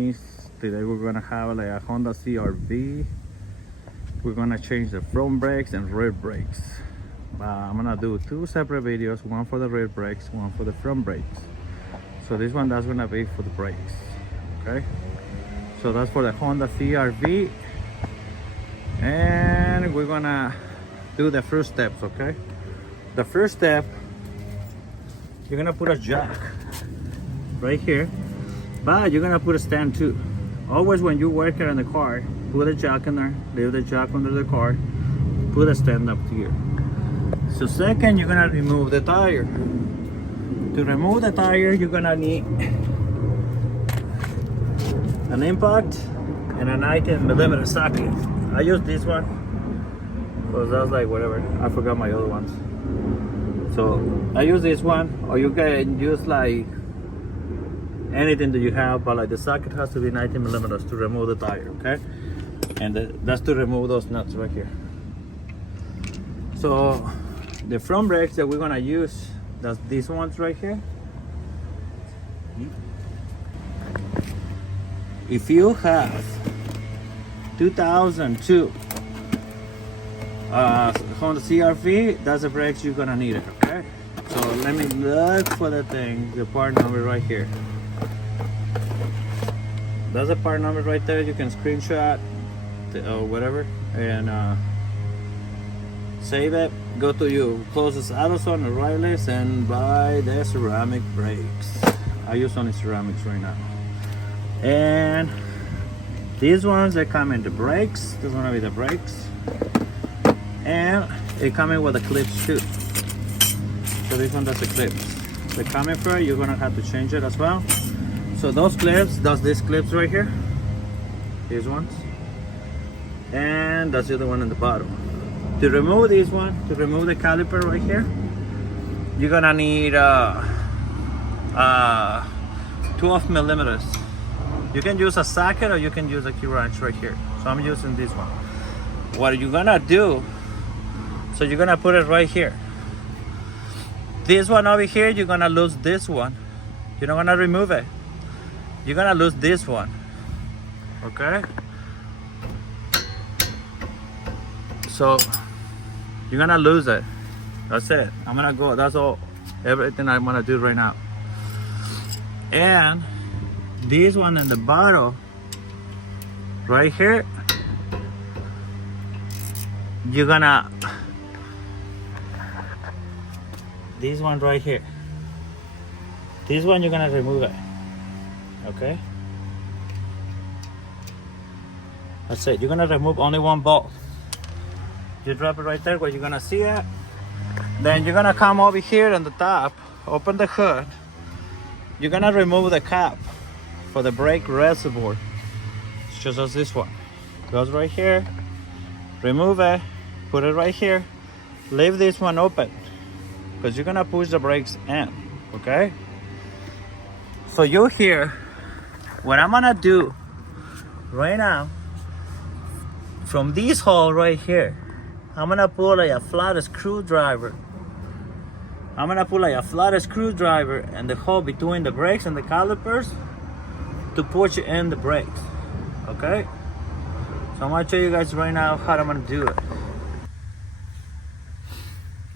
Today we're gonna have like a Honda CR-V. We're gonna change the front brakes and rear brakes. I'm gonna do two separate videos, one for the rear brakes, one for the front brakes. So this one, that's gonna be for the brakes, okay? So that's for the Honda CR-V. And we're gonna do the first steps, okay? The first step, you're gonna put a jack right here, but you're gonna put a stand too. Always when you're working on the car, put a jack in there, leave the jack under the car, put a stand up here. So second, you're gonna remove the tire. To remove the tire, you're gonna need an impact and a 19mm socket. I use this one because that's like whatever, I forgot my other ones. So I use this one, or you can use like anything that you have, but like the socket has to be 19mm to remove the tire, okay? And that's to remove those nuts right here. So the front brakes that we're gonna use, that's these ones right here. If you have 2002 Honda CR-V, that's the brakes you're gonna need it, okay? So let me look for the thing, the part number right here. That's the part number right there. You can screenshot or whatever and save it. Go to your closest AutoZone or Riley's and buy the ceramic brakes. I use only ceramics right now. And these ones, they come in the brakes. This is gonna be the brakes, and it coming with the clips too. So this one does the clips. The coming for it, you're gonna have to change it as well. So those clips, that's these clips right here, these ones, and that's the other one in the bottom. To remove this one, to remove the caliper right here, you're gonna need 12mm. You can use a socket or you can use a key wrench right here. So I'm using this one. What you're gonna do, so you're gonna put it right here. This one over here, you're gonna lose this one. You're not gonna remove it. You're gonna lose this one, okay? So you're gonna lose it. That's it. I'm gonna go. That's all. Everything I'm gonna do right now. And this one in the bottom, right here, you're gonna. This one right here. This one you're gonna remove it. Okay, that's it. You're gonna remove only one bolt. You drop it right there where you're gonna see it. Then you're gonna come over here on the top, open the hood. You're gonna remove the cap for the brake reservoir. It's just as this one. Goes right here, remove it, put it right here, leave this one open because you're gonna push the brakes in, okay? So you here. What I'm gonna do right now, from this hole right here, I'm gonna pull like a flat screwdriver. I'm gonna pull like a flat screwdriver and the hole between the brakes and the calipers to push in the brakes, okay? So I'm gonna show you guys right now how I'm gonna do it.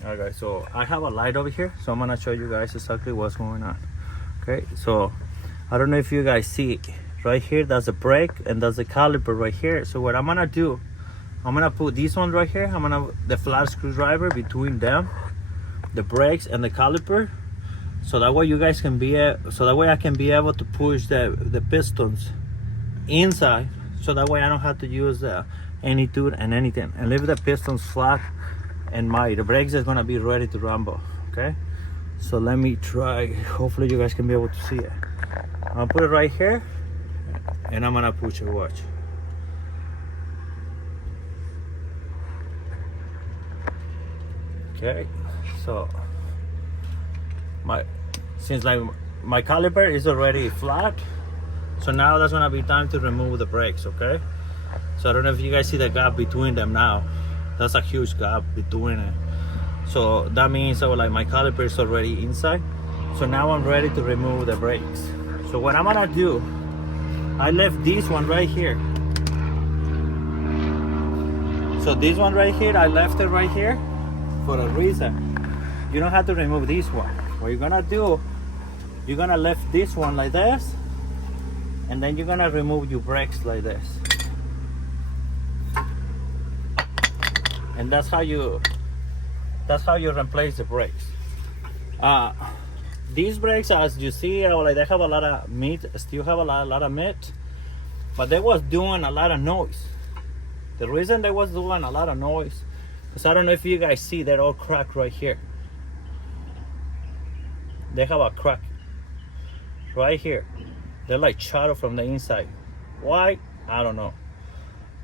Alright guys, so I have a light over here, so I'm gonna show you guys exactly what's going on. Okay, so I don't know if you guys see right here, that's a brake and that's a caliper right here. So what I'm gonna do, I'm gonna put this one right here. I'm gonna the flat screwdriver between them, the brakes and the caliper, so that way you guys can be so that way I can be able to push the pistons inside, so that way I don't have to use any tool and anything, and leave the pistons flat, and the brakes is gonna be ready to rumble. Okay, so let me try. Hopefully you guys can be able to see it. I'm gonna put it right here and I'm gonna push it. Watch. Okay, so since like my caliper is already flat, so now that's gonna be time to remove the brakes. Okay, so I don't know if you guys see the gap between them now. That's a huge gap between it. So that means like my caliper is already inside. So now I'm ready to remove the brakes. So what I'm gonna do, I left this one right here. So this one right here, I left it right here for a reason. You don't have to remove this one. What you're gonna do, you're gonna left this one like this, and then you're gonna remove your brakes like this. And that's how you replace the brakes. These brakes, as you see, like they have a lot of meat, still have a lot of meat, but they was doing a lot of noise. The reason they was doing a lot of noise is, I don't know if you guys see, they're all cracked right here. They have a crack right here. They're like charred from the inside. Why? I don't know.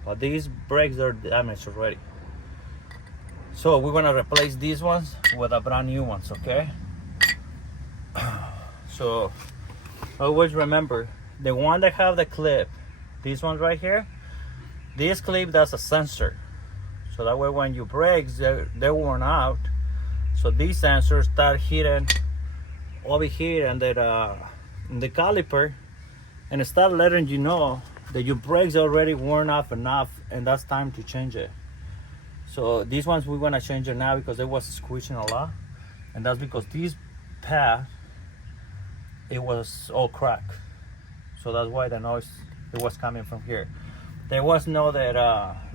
But these brakes are damaged already. So we're gonna replace these ones with a brand new ones, okay? So always remember, the one that have the clip, this one right here, this clip, that's a sensor. So that way when you brakes, they're worn out. So these sensors start hitting over here and the caliper, and it start letting you know that your brakes are already worn off enough, and that's time to change it. So these ones we're gonna change it now because it was squishing a lot, and that's because this pad, it was all cracked. So that's why the noise, it was coming from here. There was no that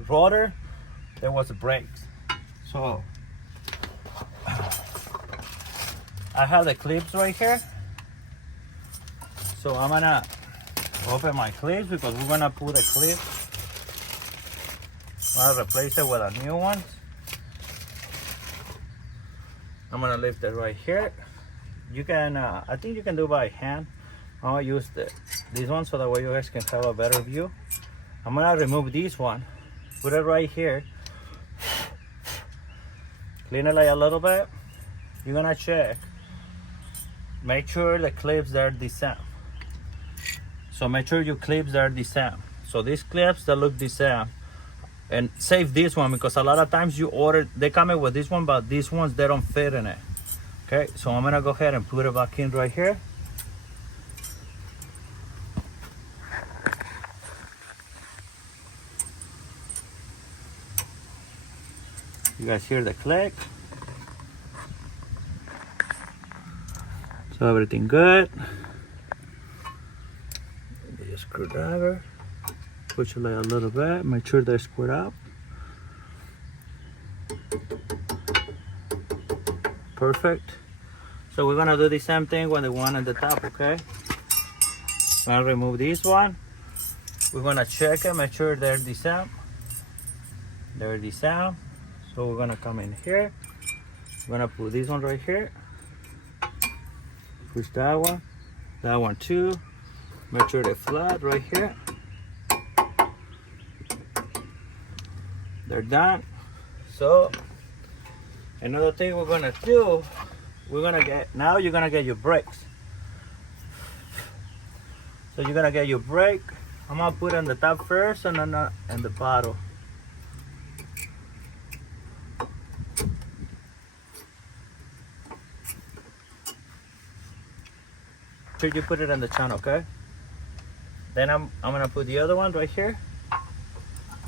rotor, there was the brakes. So I have the clips right here. So I'm gonna open my clips because we're gonna put the clips. I'm gonna replace it with a new one. I'm gonna lift it right here. You can, I think you can do by hand. I'm gonna use this one so that way you guys can have a better view. I'm gonna remove this one, put it right here, clean it like a little bit. You're gonna check, make sure the clips are the same. So make sure your clips are the same. So these clips that look the same, and save this one because a lot of times you order, they come in with this one, but these ones, they don't fit in it. Okay, so I'm gonna go ahead and put it back in right here. You guys hear the click? So everything good. Maybe a screwdriver. Push it like a little bit. Make sure they're squared up. Perfect. So we're gonna do the same thing with the one at the top, okay? I'm gonna remove this one. We're gonna check it, make sure they're the same. They're the same. So we're gonna come in here. We're gonna put this one right here. Push that one too. Make sure they're flat right here. They're done. So another thing we're gonna do, you're gonna get your brakes. So you're gonna get your brake. I'm gonna put it on the top first and then in the bottom. Sure you put it in the channel, okay? Then I'm gonna put the other one right here.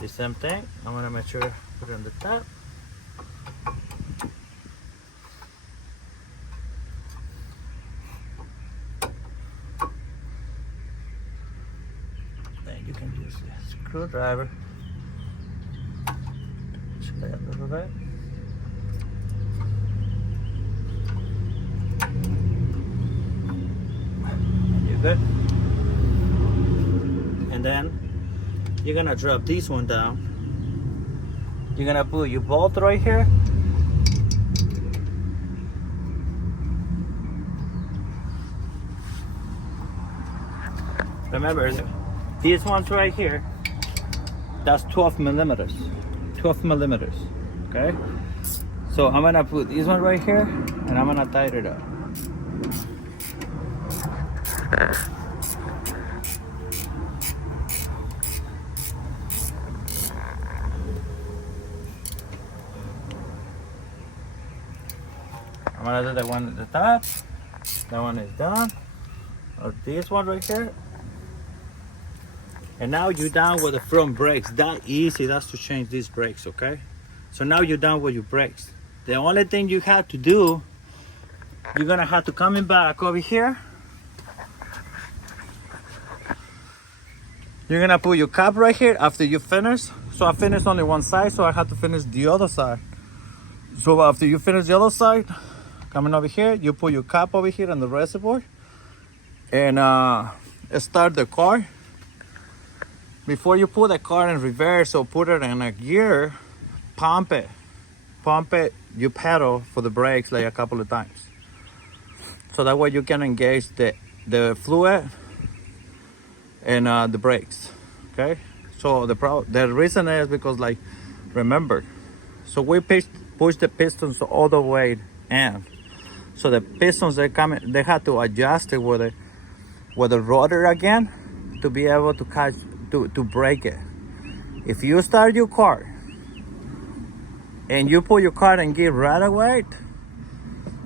The same thing. I'm gonna make sure put it on the top. Then you can use a screwdriver. Just lay a little bit. Good. And then you're gonna drop this one down. You're gonna put your bolt right here. Remember, these ones right here, that's 12 millimeters. 12 millimeters, okay? So I'm gonna put this one right here and I'm gonna tighten it up. I'm gonna do the one at the top. That one is done. Or this one right here. And now you're done with the front brakes. That easy, that's to change these brakes, okay? So now you're done with your brakes. The only thing you have to do, you're gonna have to come back over here. You're gonna put your cap right here after you finish. So I finished only one side, so I have to finish the other side. So after you finish the other side, coming over here, you put your cap over here in the reservoir and start the car. Before you put the car in reverse or put it in a gear, pump it. Pump it, you pedal for the brakes like a couple of times. So that way you can engage the fluid and the brakes, okay? So the reason is because, like, remember, so we push the pistons all the way in. So the pistons, they have to adjust it with the rotor again to be able to catch, to brake it. If you start your car and you put your car in gear right away,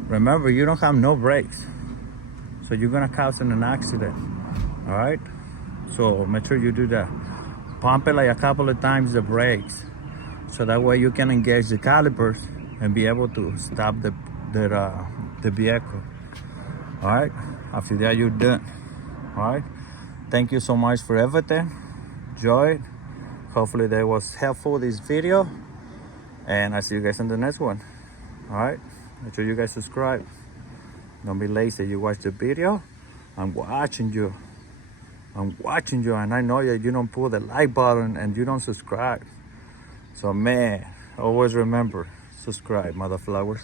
remember, you don't have no brakes. So you're gonna cause an accident, all right? So make sure you do that. Pump it like a couple of times the brakes. So that way you can engage the calipers and be able to stop the vehicle. All right, after that you're done. All right, thank you so much for everything. Enjoy it. Hopefully that was helpful, this video. And I'll see you guys in the next one. All right, make sure you guys subscribe. Don't be lazy. You watch the video, I'm watching you. And I know that you don't pull the like button and you don't subscribe. So man, always remember, subscribe, mother flowers.